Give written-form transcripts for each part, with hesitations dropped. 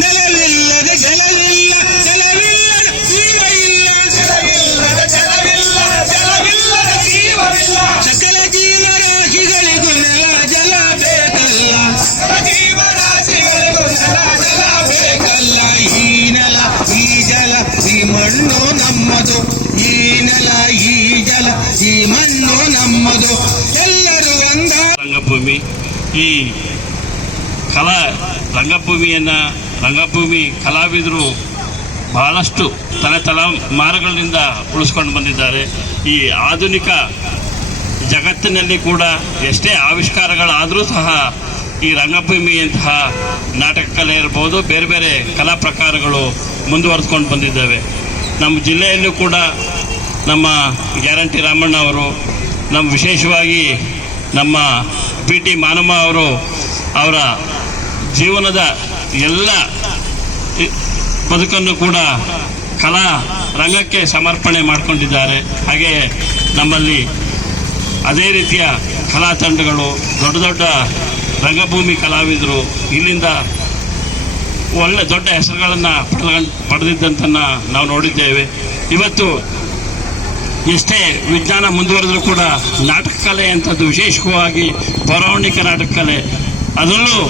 ನೆಲವಿಲ್ಲದ ಜಲವಿಲ್ಲ, ಜಲವಿಲ್ಲದ ಜೀವ ಇಲ್ಲ, ಜಲವಿಲ್ಲದ ಜೀವವಿಲ್ಲ. ಸಕಲ ಜೀವರಾಶಿಗಳಿಗೂ ನೆಲ ಜಲ ಬೇಕಲ್ಲ, ಜೀವರಾಶಿಗಳಿಗೂ ನೆಲ ಜಲ ಬೇಕಲ್ಲ. ಈ ನೆಲ ಈ ಜಲ ಈ ಮಣ್ಣು ನಮ್ಮದು, ಈ ನೆಲ ಈ ಜಲ ಈ ಮಣ್ಣು ನಮ್ಮದು, ಎಲ್ಲರೂ ಒಂದ. ರಂಗಭೂಮಿ ಈ ರಂಗಭೂಮಿ ಕಲಾವಿದರು ಬಹಳಷ್ಟು ತಲೆಮಾರುಗಳಿಂದ ಉಳಿಸ್ಕೊಂಡು ಬಂದಿದ್ದಾರೆ. ಈ ಆಧುನಿಕ ಜಗತ್ತಿನಲ್ಲಿ ಕೂಡ ಎಷ್ಟೇ ಆವಿಷ್ಕಾರಗಳಾದರೂ ಸಹ ಈ ರಂಗಭೂಮಿಯಂತಹ ನಾಟಕ ಕಲೆ ಇರ್ಬೋದು, ಬೇರೆ ಬೇರೆ ಕಲಾ ಪ್ರಕಾರಗಳು ಮುಂದುವರೆಸ್ಕೊಂಡು ಬಂದಿದ್ದಾವೆ. ನಮ್ಮ ಜಿಲ್ಲೆಯಲ್ಲೂ ಕೂಡ ನಮ್ಮ ಗ್ಯಾರಂಟಿ ರಾಮಣ್ಣ ಅವರು, ನಮ್ಮ ವಿಶೇಷವಾಗಿ ನಮ್ಮ PT ಮಾನಮ್ಮ ಅವರು ಅವರ ಜೀವನದ ಎಲ್ಲ ಬದುಕನ್ನು ಕೂಡ ಕಲಾ ರಂಗಕ್ಕೆ ಸಮರ್ಪಣೆ ಮಾಡಿಕೊಂಡಿದ್ದಾರೆ. ಹಾಗೆ ನಮ್ಮಲ್ಲಿ ಅದೇ ರೀತಿಯ ಕಲಾ ತಂಡಗಳು, ದೊಡ್ಡ ದೊಡ್ಡ ರಂಗಭೂಮಿ ಕಲಾವಿದರು ಇಲ್ಲಿಂದ ಒಳ್ಳೆ ದೊಡ್ಡ ಹೆಸರುಗಳನ್ನು ಪಡೆದಿದ್ದಂತನ್ನು ನಾವು ನೋಡಿದ್ದೇವೆ. ಇವತ್ತು ಎಷ್ಟೇ ವಿಜ್ಞಾನ ಮುಂದುವರೆದರೂ ಕೂಡ ನಾಟಕ ಕಲೆ ಅಂಥದ್ದು, ವಿಶೇಷವಾಗಿ ಪೌರಾಣಿಕ ನಾಟಕ ಕಲೆ, ಅದರಲ್ಲೂ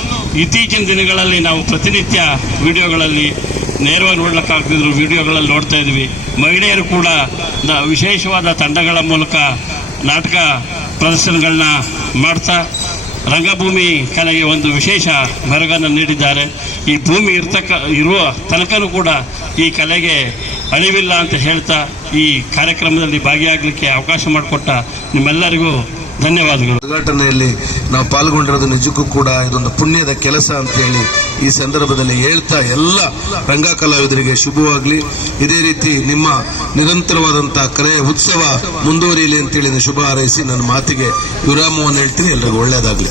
ಇತ್ತೀಚಿನ ದಿನಗಳಲ್ಲಿ ನಾವು ಪ್ರತಿನಿತ್ಯ ವಿಡಿಯೋಗಳಲ್ಲಿ ನೇರವಾಗಿ ನೋಡ್ಲಿಕ್ಕಾಗ್ತಿದ್ರು, ವಿಡಿಯೋಗಳಲ್ಲಿ ನೋಡ್ತಾ ಇದ್ವಿ. ಮಹಿಳೆಯರು ಕೂಡ ವಿಶೇಷವಾದ ತಂಡಗಳ ಮೂಲಕ ನಾಟಕ ಪ್ರದರ್ಶನಗಳನ್ನ ಮಾಡ್ತಾ ರಂಗಭೂಮಿ ಕಲೆಗೆ ಒಂದು ವಿಶೇಷ ಮೆರುಗನ್ನು ನೀಡಿದ್ದಾರೆ. ಈ ಭೂಮಿ ಇರುವ ತನಕನೂ ಕೂಡ ಈ ಕಲೆಗೆ ಅಳಿವಿಲ್ಲ ಅಂತ ಹೇಳ್ತಾ ಈ ಕಾರ್ಯಕ್ರಮದಲ್ಲಿ ಭಾಗಿಯಾಗಲಿಕ್ಕೆ ಅವಕಾಶ ಮಾಡಿಕೊಟ್ಟ ನಿಮ್ಮೆಲ್ಲರಿಗೂ ಧನ್ಯವಾದಗಳು. ಉದ್ಘಾಟನೆಯಲ್ಲಿ ನಾವು ಪಾಲ್ಗೊಂಡಿರೋದು ನಿಜಕ್ಕೂ ಕೂಡ ಇದೊಂದು ಪುಣ್ಯದ ಕೆಲಸ ಅಂತ ಹೇಳಿ ಈ ಸಂದರ್ಭದಲ್ಲಿ ಹೇಳ್ತಾ ಎಲ್ಲ ರಂಗ ಕಲಾವಿದರಿಗೆ ಶುಭವಾಗಲಿ. ಇದೇ ರೀತಿ ನಿಮ್ಮ ನಿರಂತರವಾದಂತಹ ಕಲೆಯ ಉತ್ಸವ ಮುಂದುವರಿಯಲಿ ಅಂತೇಳಿ ಶುಭ ಹಾರೈಸಿ ನನ್ನ ಮಾತಿಗೆ ವಿರಾಮವನ್ನು ಹೇಳ್ತೀನಿ. ಎಲ್ರಿಗೂ ಒಳ್ಳೆಯದಾಗಲಿ.